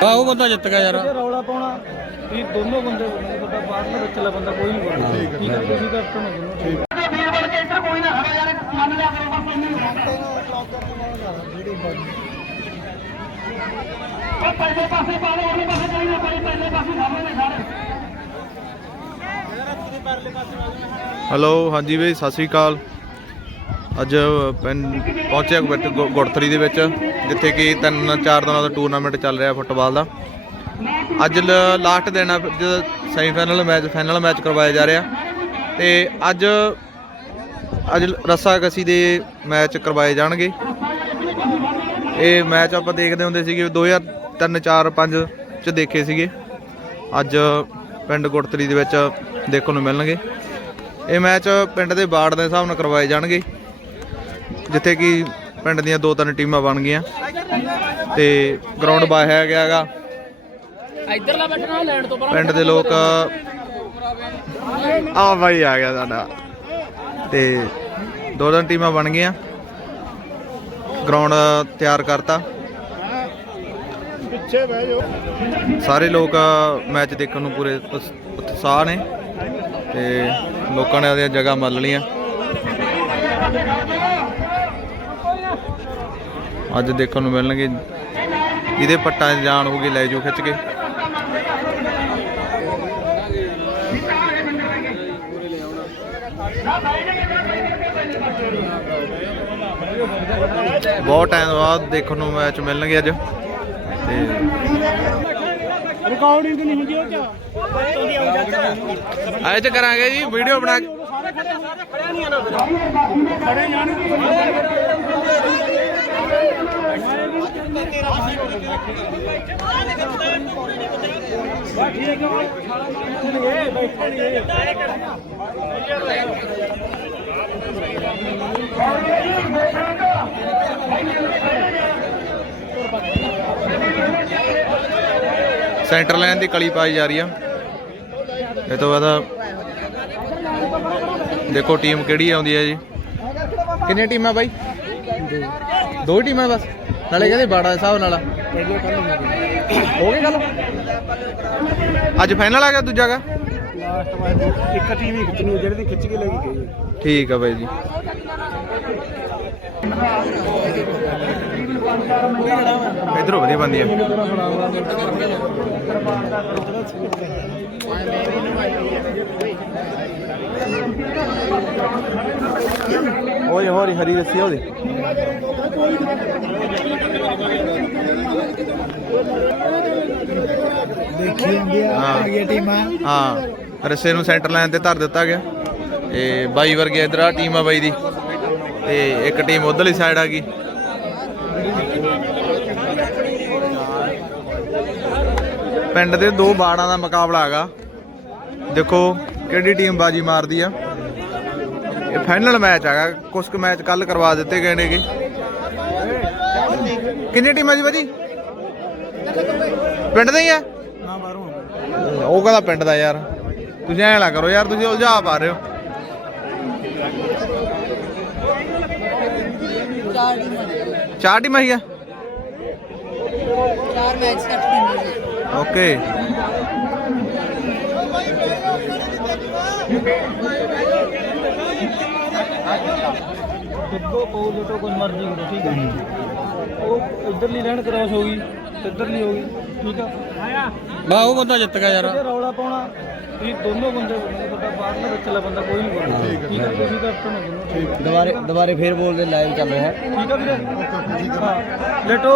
ਆ ਉਹ ਬੰਦਾ ਜਿੱਤ ਗਿਆ ਯਾਰ। ਜੇ ਰੌਲਾ ਪਾਉਣਾ ਤੁਸੀਂ ਦੋਨੋਂ ਬੰਦੇ ਬੋਲਣਗੇ ਤੁਹਾਡਾ ਬਾਹਰਲਾ ਵਿਚਲਾ ਬੰਦਾ ਕੋਈ ਨਹੀਂ ਬੋਲਣਾ ਠੀਕ ਹੈ ਤੁਸੀਂ ਕੈਪਟਨ ਹੋ ਦੋਨੋਂ ਠੀਕ ਹੈਲੋ ਹਾਂਜੀ ਬਈ ਸਤਿ ਸ੍ਰੀ ਅਕਾਲ। ਅੱਜ ਪਿੰਡ ਪਹੁੰਚਿਆ ਗੁ- ਗੁੜਥਰੀ ਦੇ ਵਿੱਚ, ਜਿੱਥੇ ਕਿ ਤਿੰਨ, ਚਾਰ ਦਿਨਾਂ ਦਾ ਟੂਰਨਾਮੈਂਟ ਚੱਲ ਰਿਹਾ ਫੁੱਟਬਾਲ ਦਾ। ਅੱਜ ਲਾਸਟ ਦਿਨ ਆ ਜਦ ਸੈਮੀਫਾਈਨਲ ਮੈਚ ਫਾਈਨਲ ਮੈਚ ਕਰਵਾਇਆ ਜਾ ਰਿਹਾ। ਤੇ ਅੱਜ ਅੱਜ ਰੱਸਾਕਸੀ ਦੇ ਮੈਚ ਕਰਵਾਏ ਜਾਣਗੇ। ਇਹ ਮੈਚ ਆਪਾਂ ਦੇਖਦੇ ਹੁੰਦੇ ਸੀਗੇ 2003 4 5 ਚ ਦੇਖੇ ਸੀਗੇ। ਅੱਜ ਪਿੰਡ ਗੁੜਤਰੀ ਦੇ ਵਿੱਚ ਦੇਖਣ ਨੂੰ ਮਿਲਣਗੇ। ਇਹ ਮੈਚ ਪਿੰਡ ਦੇ ਬਾੜ ਦੇ ਹਿਸਾਬ ਨਾਲ ਕਰਵਾਏ ਜਾਣਗੇ। ਜਿੱਥੇ ਕਿ ਪਿੰਡ ਦੀਆਂ ਦੋ ਤਿੰਨ ਟੀਮਾਂ ਬਣ ਗਈਆਂ ਤੇ ਗਰਾਊਂਡ ਬਾਹਿਆ ਗਿਆ ਹੈਗਾ। ਇੱਧਰਲਾ ਬੈਠਣਾ ਲੈਣ ਤੋਂ ਪਿੰਡ ਦੇ ਲੋਕ ਆ ਬਾਈ ਆ ਗਿਆ ਸਾਡਾ। ਤੇ ਦੋ ਤਿੰਨ ਟੀਮਾਂ ਬਣ ਗਈਆਂ। ਗਰਾਊਂਡ ਤਿਆਰ ਕਰਤਾ। ਪਿੱਛੇ ਬਹਿ ਜਾਓ ਸਾਰੇ ਲੋਕ ਮੈਚ ਦੇਖਣ ਨੂੰ ਪੂਰੇ ਉਤਸ- ਉਤਸ਼ਾਹ ਨੇ ਤੇ ਲੋਕਾਂ ਨੇ ਆਪਣੀਆਂ ਜਗ੍ਹਾ ਮੱਲ ਲਈਆਂ। ਅੱਜ ਦੇਖਣ ਨੂੰ ਮਿਲਣਗੇ। ਇਹਦੇ ਪੱਟਾਂ 'ਚ ਜਾਣ ਹੋਊਗੀ ਲੈ ਜਾਓ ਖਿੱਚ ਕੇ। ਬਹੁਤ ਟਾਈਮ ਬਾਅਦ ਦੇਖਣ ਨੂੰ ਮੈਚ ਮਿਲਣਗੇ ਅੱਜ। ਤੇ ਰਿਕਾਰਡਿੰਗ ਨਹੀਂ ਹੁੰਦੀ ਉਹ ਚ। ਅੱਜ ਕਰਾਂਗੇ ਜੀ ਵੀਡੀਓ ਬਣਾ ਕੇ ਖੜੇ ਜਾਣਗੇ ਸੈਂਟਰ ਲਾਈਨ ਦੀ ਕਲੀ ਪਾਈ ਜਾ ਰਹੀ ਆ। ਇਹ ਤੋਂ ਬਾਅਦ ਦੇਖੋ ਟੀਮ ਕਿਹੜੀ ਆਉਂਦੀ ਹੈ ਜੀ। ਕਿੰਨੀਆਂ ਟੀਮਾਂ ਬਾਈ? ਦੋ ਹੀ ਟੀਮਾਂ ਬਸ ਨਾਲੇ ਕਹਿੰਦੇ ਬਾੜਾ ਦੇ ਹਿਸਾਬ ਨਾਲ ਆ। ਹੋ ਗਈ ਗੱਲ? ਅੱਜ ਫਾਈਨਲ ਆ ਗਿਆ ਦੂਜਾ ਗਾ? ਲਾਸਟ ਵਾਰ ਇੱਕ ਟੀਮ ਹੀ ਖਿੱਚਣੀ ਜਿਹੜੀ ਦੀ ਖਿੱਚ ਕੇ ਲੈ ਕੇ ਗਈ ਠੀਕ ਆ ਬਾਈ ਜੀ। ਇਧਰੋਂ ਵਧੀਆ ਬੰਦੀ ਆ। ਓਏ ਹੋਰੀ ਹਰੀ ਰੱਸੀ ਉਹਦੇ। ਦੇਖੀ ਆ ਟੀਮਾਂ। ਹਾਂ ਰੱਸੇ ਨੂੰ ਸੈਂਟਰ ਲਾਈਨ ਤੇ ਧਰ ਦਿੱਤਾ ਗਿਆ। ਇਹ ਬਾਈ ਵਰਗੇ ਇਧਰ ਆ ਟੀਮ ਆ ਬਾਈ ਦੀ। ਤੇ ਇੱਕ ਟੀਮ ਉਧਰਲੀ ਸਾਈਡ ਆ ਗਈ। ਪਿੰਡ ਦੇ ਦੋ ਬਾੜਾਂ ਦਾ ਮੁਕਾਬਲਾ ਹੈਗਾ। ਦੇਖੋ ਕਿਹੜੀ ਟੀਮ ਬਾਜੀ ਮਾਰਦੀ ਆ। ਇਹ ਫਾਈਨਲ ਮੈਚ ਹੈਗਾ ਕੁਝ ਕੁ ਮੈਚ ਕੱਲ ਕਰਵਾ ਦਿੱਤੇ ਗਏ ਨੇਗੇ ਕਿੰਨੀ ਟੀਮਾਂ ਜੀ ਬਾਜੀ ਪਿੰਡ ਦੇ ਹੀ ਆ? ਨਾ ਬਾਹਰੋਂ ਉਹ ਕਹਿੰਦਾ ਪਿੰਡ ਦਾ ਯਾਰ। ਤੁਸੀਂ ਐਂ ਨਾ ਕਰੋ ਯਾਰ ਤੁਸੀਂ ਉਲਝਾ ਪਾ ਰਹੇ ਹੋ। ਚਾਰ ਟੀਮਾਂ ਹੀ ਆ ਚਾਰ ਮੈਚ ਸੱਤ ਦਿਨ ਓਕੇ ਕਿੱਥੋਂ ਕੋਲ ਜਟੋ ਕੋਈ ਮਰਜ਼ੀ ਕਰੋ ਠੀਕ ਹੈ? ਉਹ ਇਧਰਲੀ ਲਾਈਨ ਕ੍ਰਾਸ ਹੋ ਗਈ ਇੱਧਰਲੀ ਹੋ ਗਈ ਠੀਕ ਆ? ਬਾ ਉਹ ਬੰਦਾ ਜਿੱਤ ਗਿਆ ਯਾਰ। ਜੇ ਰੌਲਾ ਪਾਉਣਾ ਤੁਸੀਂ ਦੋਨੋਂ ਬੰਦੇ ਤੁਹਾਡਾ ਬਾਹਰਲਾ ਵਿਚਲਾ ਬੰਦਾ ਕੋਈ ਨਹੀਂ ਠੀਕ ਹੈ ਤੁਸੀਂ ਕੈਪਟਨ ਹੋ ਦੋਨੋਂ ਠੀਕ ਦੁਬਾਰੇ ਦੁਬਾਰੇ ਫੇਰ ਬੋਲਦੇ ਲਾਈਵ ਚੱਲ ਰਿਹਾ। ਹੈ ਠੀਕ ਆ ਵੀਰੇ? ਹਾਂ। ਲੇਟੋ।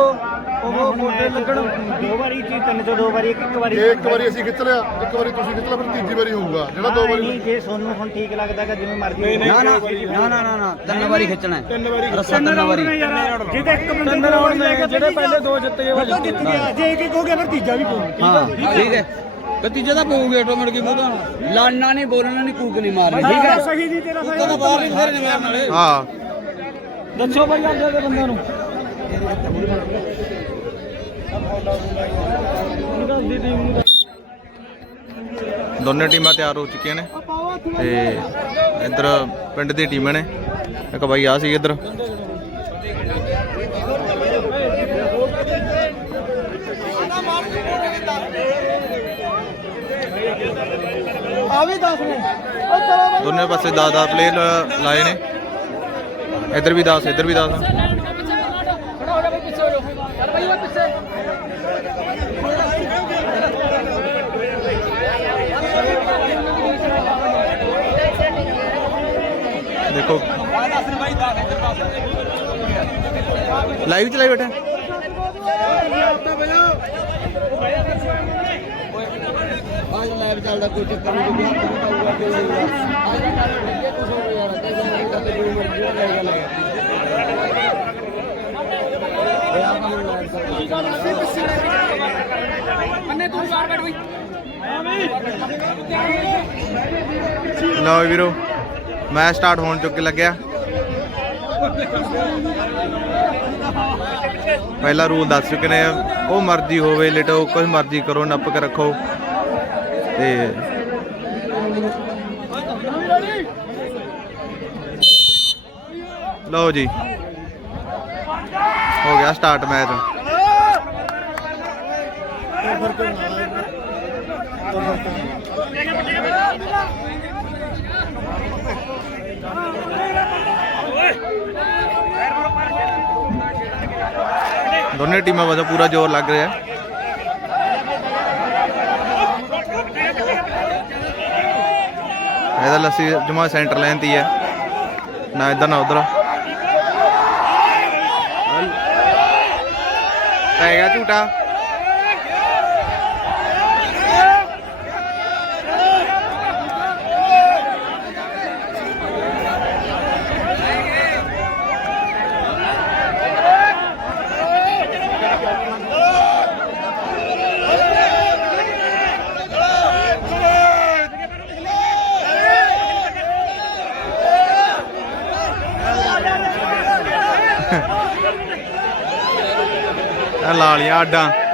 ਉਹ ਮੋਟੇ ਲੱਗਣ। ਦੋ ਵਾਰੀ ਚੀ ਤਿੰਨ ਚੋਂ ਦੋ ਵਾਰੀ ਇੱਕ ਇੱਕ ਵਾਰੀ ਇਹ ਇੱਕ ਵਾਰੀ ਅਸੀਂ ਖਿੱਚ ਲਿਆ ਇੱਕ ਵਾਰੀ ਤੁਸੀਂ ਖਿੱਚ ਲਿਆ ਫਿਰ ਤੀਜੀ ਵਾਰੀ ਹੋਊਗਾ। ਜਿਹੜਾ ਦੋ ਵਾਰੀ ਨਹੀਂ ਜੇ ਸੋਨੂੰ ਹੁਣ ਠੀਕ ਲੱਗਦਾ ਕਿ ਜਿਵੇਂ ਮਰਜ਼ੀ ਨਾ ਨਾ ਨਾ ਨਾ ਨਾ ਨਾ ਤਿੰਨ ਵਾਰੀ ਖਿੱਚਣਾ ਹੈ। ਤਿੰਨ ਵਾਰੀ ਰੱਸਾ ਤਿੰਨ ਵਾਰੀ। ਜਿਹਦੇ ਇੱਕ ਬੰਦੇ ਨੂੰ ਰਾਉਂਡ ਲੈ ਕੇ ਜਿਹੜੇ ਪਹਿਲੇ ਦੋ ਜਿੱਤ ਗਏ ਉਹ ਜਿੱਤ ਗਿਆ ਜੇ ਇੱਕ ਇੱਕ ਹੋ ਗਿਆ ਫਿਰ ਤੀਜਾ ਵੀ ਪਊ। ਹਾਂ ਠੀਕ ਹੈ। ਤੇ ਤੀਜੇ ਦਾ ਪਊਗੇ ਆਟੋਮੈਟਿਕ ਮੂੰਹ ਦਾ ਲਾਣਾ ਨਹੀਂ ਬੋਲਣਾ ਨਹੀਂ ਕੂਕ ਨਹੀਂ ਮਾਰਨੀ ਠੀਕ ਹੈ? ਸਹੀ ਜੀ ਤੇਰਾ ਤਾਂ ਬਾਹਰ ਨਹੀਂ ਸਾਰੇ ਨੇ ਮਾਰਨ ਵਾਲੇ ਹਾਂ। ਦੱਸੋ ਭਾਈ ਆਂਦੇ ਦੇ ਬੰਦਿਆਂ ਨੂੰ ਉਹਦਾ ਦੀ ਟੀਮ ਨੂੰ। ਦੋਨੇ ਟੀਮਾਂ ਤਿਆਰ ਹੋ ਚੁੱਕੀਆਂ ਨੇ ਤੇ ਇੱਧਰ ਪਿੰਡ ਦੀ ਟੀਮਾਂ ਨੇ। ਇੱਕ ਬਾਈ ਆ ਸੀ ਇੱਧਰ। ਆ ਵੀ 10 ਨੇ ਦੋਨੇ ਪਾਸੇ 10 10 ਪਲੇਅਰ ਲਾਏ ਨੇ। ਇੱਧਰ ਵੀ 10 ਇੱਧਰ ਵੀ 10 ਲਾਈਵ ਚਲਾਈ ਬੈਠਾ। ਅੱਜ ਲਾਈਵ ਚੱਲਦਾ ਕੋਈ ਚੱਕਰ ਨਹੀਂ ਕੋਈ ਹੱਥ ਨਹੀਂ ਪਾਊਗਾ ਤੇ ਅੱਜ ਦਾ ਟਾਈਮ ਲੱਗੇ ਕੁਝ ਹੋ ਯਾਰ ਤੇ ਜਿਹੜਾ ਤੇ ਜੋ ਮਰਜ਼ੀ ਦਾ ਲੈ ਲੈ ਲਓ ਵੀਰੋ ਮੈਚ ਸਟਾਰਟ ਹੋਣ ਚੁੱਕੇ ਲੱਗਿਆ। ਪਹਿਲਾ ਰੂਲ ਦੱਸ ਚੁੱਕੇ ਨੇ, ਉਹ ਮਰਜ਼ੀ ਹੋਵੇ, ਲਿਟੋ, ਕੋਈ ਮਰਜ਼ੀ ਕਰੋ, ਨੱਪ ਕੇ ਰੱਖੋ। ਤੇ ਲਓ ਜੀ, ਹੋ ਗਿਆ ਸਟਾਰਟ ਮੈਚ ਦੋਨੇ ਟੀਮਾਂ ਵੱਲੋਂ ਪੂਰਾ ਜ਼ੋਰ ਲੱਗ ਰਿਹਾ। ਹੈ ਇਹਦਾ ਲੱਸੀ ਜਮਾ ਸੈਂਟਰ ਲਾਈਨ ਤੇ ਹੈ ਨਾ ਇਧਰ, ਨਾ ਉਧਰ। ਹੈਗਾ ਗਿਆ ਝੂਟਾ। ਇਹ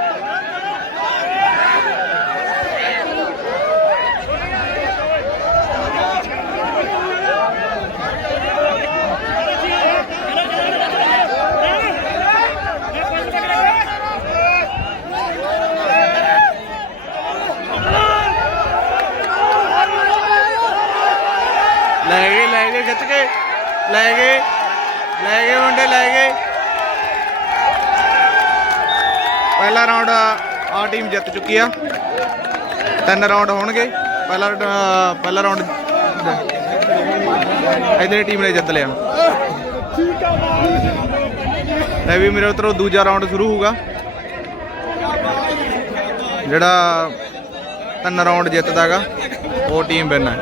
ਲੈ ਗਏ ਲੈ ਗਏ ਖਿੱਚ ਕੇ ਲੈ ਗਏ ਲੈ ਗਏ ਮੁੰਡੇ ਲੈ ਗਏ। ਪਹਿਲਾ ਰਾਉਂਡ ਆ ਟੀਮ ਜਿੱਤ ਚੁੱਕੀ ਆ। ਤਿੰਨ ਰਾਉਂਡ ਹੋਣਗੇ। ਪਹਿਲਾ ਪਹਿਲਾ ਰਾਉਂਡ ਇਧਰ ਟੀਮ ਨੇ ਜਿੱਤ ਲਿਆ। ਲੈ ਵੀ ਮੇਰੇ ਉਤਰੋਂ ਦੂਜਾ ਰਾਉਂਡ ਸ਼ੁਰੂ ਹੋਊਗਾ। ਜਿਹੜਾ ਤਿੰਨ ਰਾਉਂਡ ਜਿੱਤਦਾਗਾ, ਉਹ ਟੀਮ ਵਿਨ ਹੈ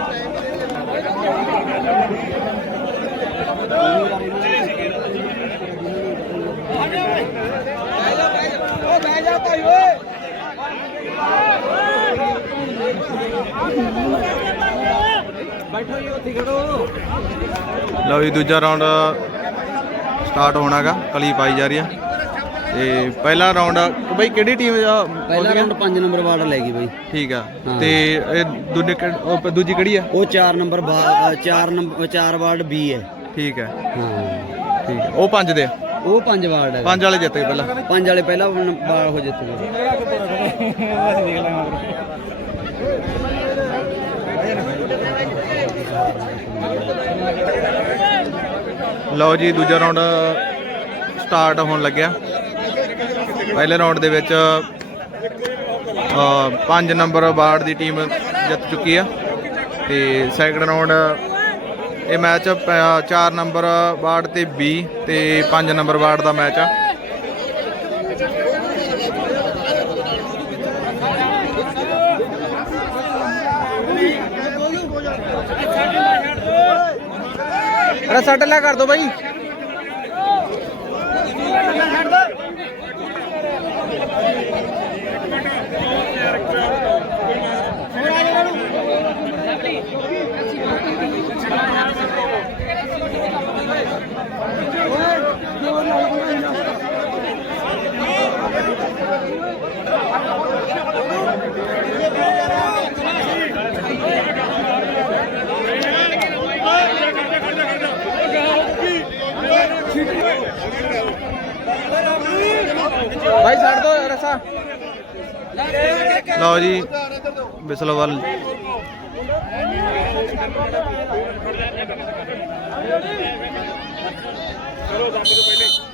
ਲਓ ਜੀ ਦੂਜਾ ਰਾਉਂਡ ਸਟਾਰਟ ਹੋਣਾਗਾ ਕਲੀ ਪਾਈ ਜਾ ਰਹੀ ਆ। ਤੇ ਪਹਿਲਾ ਰਾਉਂਡ ਬਈ ਕਿਹੜੀ ਟੀਮ ਪਹਿਲਾ ਰਾਉਂਡ 5 ਨੰਬਰ ਵਾਰਡ ਲੈ ਗਈ ਬਈ। ਠੀਕ ਆ। ਤੇ ਇਹ ਦੂਜੇ ਕਿਹੜ- ਉਹ ਦੂਜੀ ਕਿਹੜੀ ਆ? ਉਹ 4 ਨੰਬਰ 4 ਨੰਬਰ 4 ਵਾਰਡ B ਹੈ। ਠੀਕ ਹੈ ਹਾਂ। ਠੀਕ ਹੈ ਉਹ ਪੰਜ ਦੇ ਆ। ਉਹ 5 ਵਾਰਡ ਹੈ ਪੰਜ ਵਾਲੇ ਜਿੱਤ ਪਹਿਲਾਂ। ਪੰਜ ਵਾਲੇ ਪਹਿਲਾ ਵਾਰ ਹੋ ਜਿੱਤ ਲਓ ਜੀ, ਦੂਜਾ ਰਾਉਂਡ ਸਟਾਰਟ ਹੋਣ ਲੱਗਿਆ। ਪਹਿਲੇ ਰਾਉਂਡ ਦੇ ਵਿੱਚ ਅ 5 ਨੰਬਰ ਵਾਰਡ ਦੀ ਟੀਮ ਜਿੱਤ ਚੁੱਕੀ ਆ। ਤੇ ਸੈਕੰਡ ਰਾਉਂਡ ਇਹ ਮੈਚ 4 ਨੰਬਰ ਵਾਰਡ ਤੇ B ਤੇ 5 ਨੰਬਰ ਵਾਰਡ ਦਾ ਮੈਚ ਆ। ਰਸਾ ਟੱਲਾ ਕਰ ਦੋ ਬਾਈ। ਭਾਈ ਛੱਡ ਦੋ ਰਸਾ। ਲਓ ਜੀ ਬਿਸਲੋਵਾਲ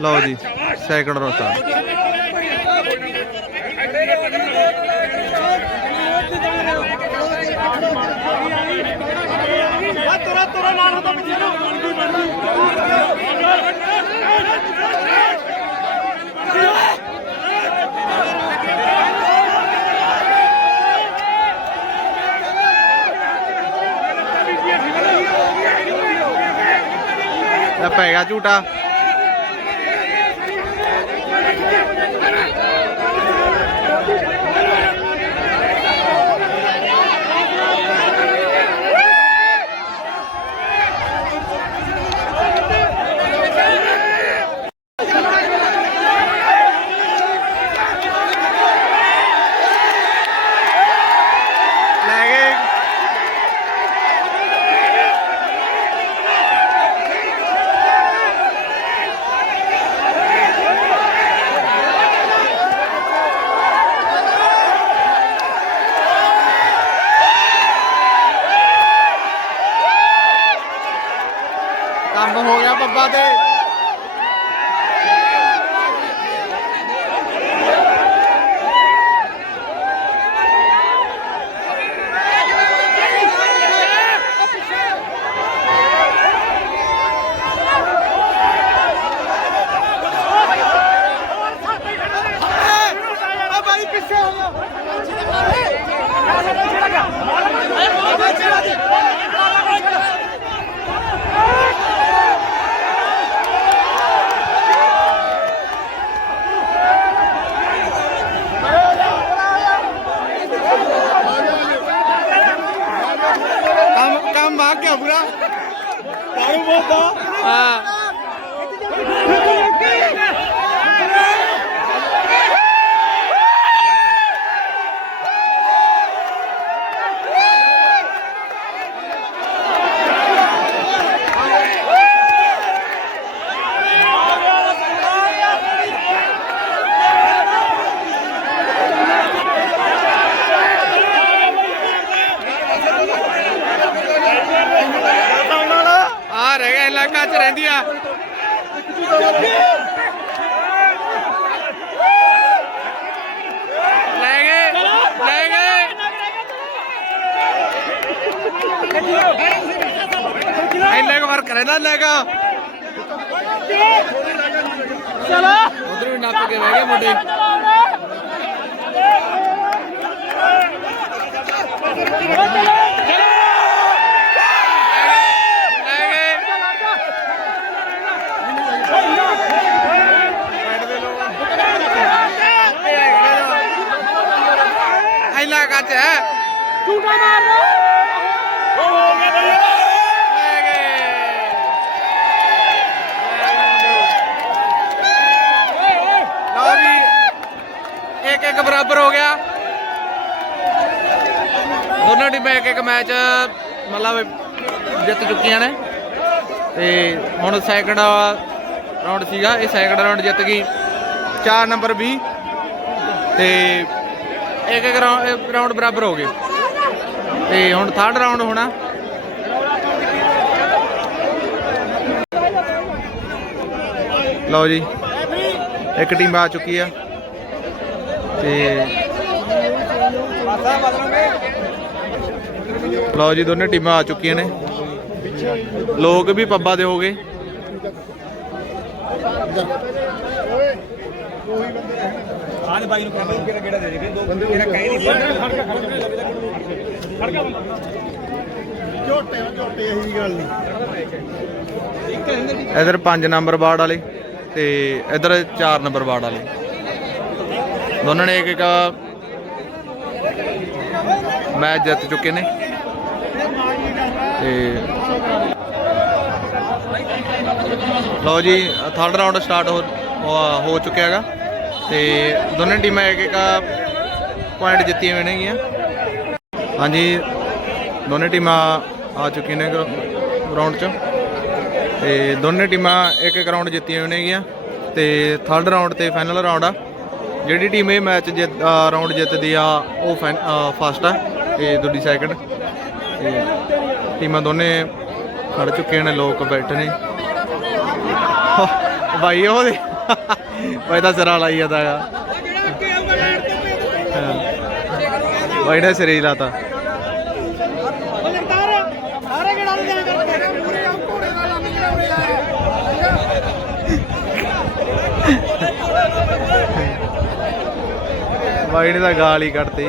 ਲਓ ਜੀ ਸੈਕਿੰਡ ਰੋ ਸਟਾਰਟ ਇਹ ਪੈ ਗਿਆ ਝੂਟਾ ਲੈ ਗਏ ਕੰਮ ਹੋ ਗਿਆ ਬੱਬਾ ਦੇ ਕੰਮ ਕੰਮ ਆ ਗਿਆ ਪੂਰਾ ਕਾਹੂ ਬੋਲਦਾ ਹਾਂ ਚ ਰਹਿੰਦੀ ਲੈ ਗਏ ਲੈ ਗਏ। ਇੰਨੇ ਕੁ ਫ਼ਰਕ ਰਹਿੰਦਾ ਲੈਗਾ ਚਲੋ ਉਧਰ ਵੀ ਨੱਪ ਕੇ ਬਹਿ ਗਏ ਮੁੰਡੇ। ਲੈ ਗਏ ਇੰਨਾ ਕੱਚ ਹੈ ਝੂਟਾ ਮਾਰ ਲੋ ਹੋ ਗਿਆ ਬਈ ਲੈ ਗਏ ਲਓ ਜੀ ਇੱਕ ਇੱਕ ਬਰਾਬਰ ਹੋ ਗਿਆ। ਦੋਨੋਂ ਟੀਮਾਂ ਇੱਕ ਇੱਕ ਮੈਚ ਮਤਲਬ ਜਿੱਤ ਚੁੱਕੀਆਂ ਨੇ। ਤੇ ਹੁਣ ਸੈਕੰਡ ਰਾਉਂਡ ਸੀਗਾ ਇਹ ਸੈਕੰਡ ਰਾਉਂਡ ਜਿੱਤ ਗਈ। 4 ਨੰਬਰ 20 ਤੇ ਇੱਕ ਇੱਕ ਰਾਉਂਡ ਬਰਾਬਰ ਹੋ ਗਏ। ਤੇ ਹੁਣ ਥਰਡ ਰਾਉਂਡ ਹੋਣਾ। ਲਓ ਜੀ, ਇੱਕ ਟੀਮ ਆ ਚੁੱਕੀ ਆ। ਤੇ ਲਓ ਜੀ, ਦੋਨੇ ਟੀਮਾਂ ਆ ਚੁੱਕੀਆਂ ਨੇ। ਲੋਕ ਵੀ ਪੱਬਾਂ ਦੇ ਹੋ ਗਏ ਝੋਟੇ ਝੋਟੇ ਇਹੀ ਗੱਲ ਨਹੀਂ। ਇਧਰ 5 ਨੰਬਰ ਵਾਰਡ ਵਾਲੇ ਤੇ ਇਧਰ 4 ਨੰਬਰ ਵਾਰਡ ਵਾਲੇ। ਦੋਨਾਂ ਨੇ ਇੱਕ ਇੱਕ ਮੈਚ ਜਿੱਤ ਚੁੱਕੇ ਨੇ। ਤੇ ਲਓ ਜੀ ਥਰਡ ਰਾਉਂਡ ਸਟਾਰਟ ਹੋ ਹੋ- ਹੋ ਚੁੱਕਿਆ ਹੈਗਾ। ਤੇ ਦੋਨੇ ਟੀਮਾਂ ਇੱਕ ਇੱਕ ਪੁਆਇੰਟ ਜਿੱਤੀਆਂ ਹੋਈਆਂ ਹਾਂਜੀ, ਦੋਨੇ ਟੀਮਾਂ ਆ ਚੁੱਕੀਆਂ ਨੇ ਗਰਾਊਂਡ 'ਚ ਤੇ ਦੋਨੇ ਟੀਮਾਂ ਇੱਕ ਇੱਕ ਰਾਉਂਡ ਜਿੱਤੀਆਂ ਹੋਣਗੀਆਂ ਨੇਗੀਆਂ ਤੇ ਥਰਡ ਰਾਉਂਡ ਤੇ ਫਾਈਨਲ ਰਾਉਂਡ ਆ। ਜਿਹੜੀ ਟੀਮ ਇਹ ਮੈਚ ਜਿੱਤ ਰਾਉਂਡ ਜਿੱਤਦੀ ਆ, ਉਹ ਫਸਟ ਆ ਤੇ ਦੂਜੀ ਸੈਕੰਡ ਤੇ ਟੀਮਾਂ ਦੋਨੇ ਖੜ ਚੁੱਕੇ ਨੇ, ਲੋਕ ਬੈਠੇ ਨੇ। ਭਾਈ ਉਹਦੇ ਭਾਈ ਦਾ ਸਿਰਾ ਲਾਈ ਜਾਂਦਾ ਭਾਈ ਨੇ ਸਿਰੇ ਹੀ ਲਾਤਾ। ਭਾਈ ਨੇ ਤਾਂ ਗਾਲ ਹੀ ਕੱਢਤੀ।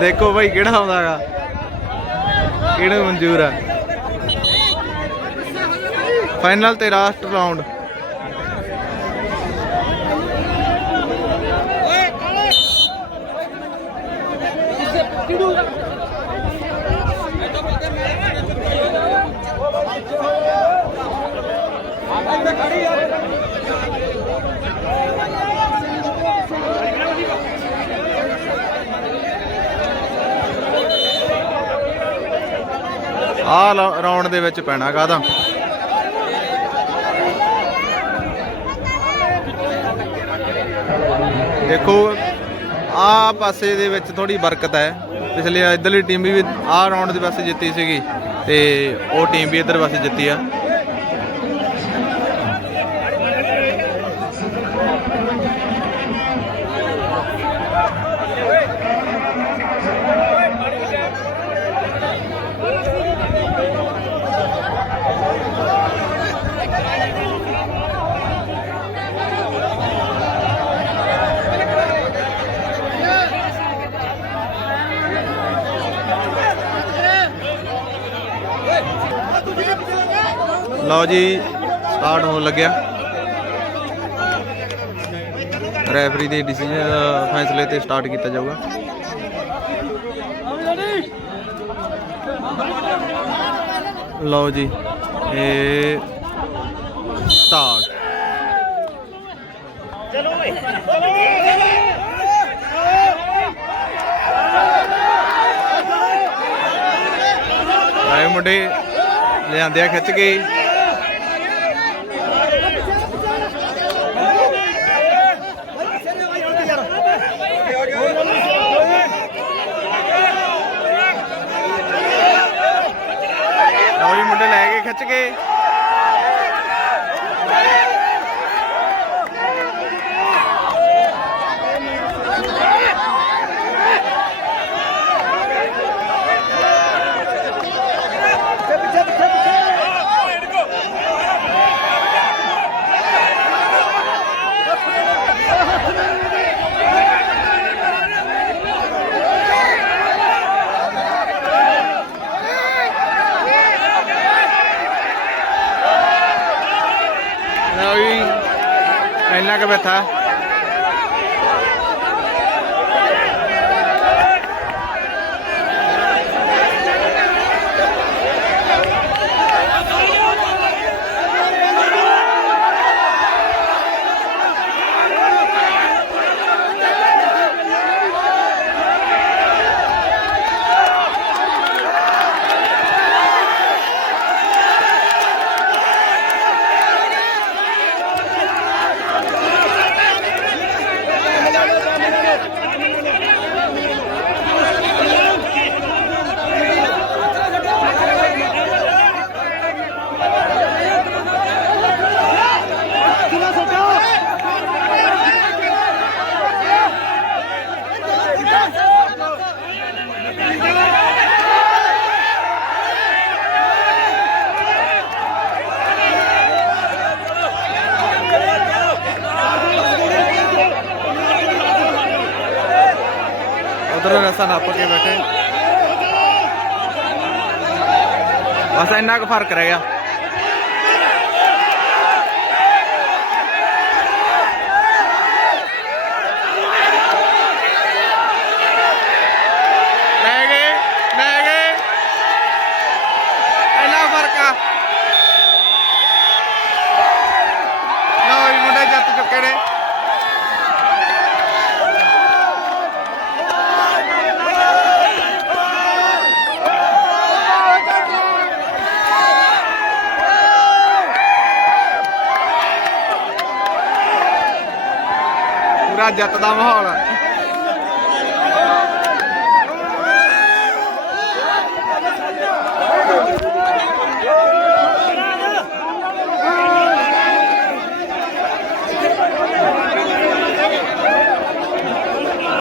ਦੇਖੋ ਭਾਈ ਕਿਹੜਾ ਆਉਂਦਾਗਾ ਕਿਹੜਾ ਮਨਜ਼ੂਰ ਆ। ਫਾਈਨਲ ਤੇ ਲਾਸਟ ਰਾਉਂਡ ਆਹ ਰਾਉਂਡ ਦੇ ਵਿੱਚ ਪੈਣਾ ਕਾਹਦਾ? ਦੇਖੋ ਆ ਪਾਸੇ ਦੇ ਵਿੱਚ ਥੋੜੀ ਬਰਕਤ ਹੈ। ਪਿਛਲੇ ਇਧਰਲੀ ਟੀਮ ਵੀ ਆਹ ਰਾਉਂਡ ਦੇ ਪਾਸੇ ਜਿੱਤੀ ਸੀਗੀ ਤੇ ਉਹ ਟੀਮ ਵੀ ਇਧਰ ਪਾਸੇ ਜਿੱਤੀ ਆ। ਲਓ ਜੀ ਸਟਾਰਟ ਹੋਣ ਲੱਗਿਆ। ਰੈਫਰੀ ਦੇ ਡਿਸੀਜਨ ਫੈਸਲੇ ਤੇ ਸਟਾਰਟ ਕੀਤਾ ਜਾਊਗਾ। ਲਓ ਜੀ, ਇਹ ਸਟਾਰਟ ਆਏ ਮੁੰਡੇ ਲਿਆਂਦੇ ਆ ਖਿੱਚ ਕੇ ਬਸ ਇੰਨਾ ਕੁ ਫ਼ਰਕ ਰਹਿ ਗਿਆ ਲੈ ਗਏ ਲੈ ਗਏ ਇੰਨਾ ਫ਼ਰਕ ਆ ਲਓ ਜੀ ਮੁੰਡੇ ਜਿੱਤ ਚੁੱਕੇ ਨੇ ਪੂਰਾ ਜਿੱਤ ਦਾ ਮਾਹੌਲ।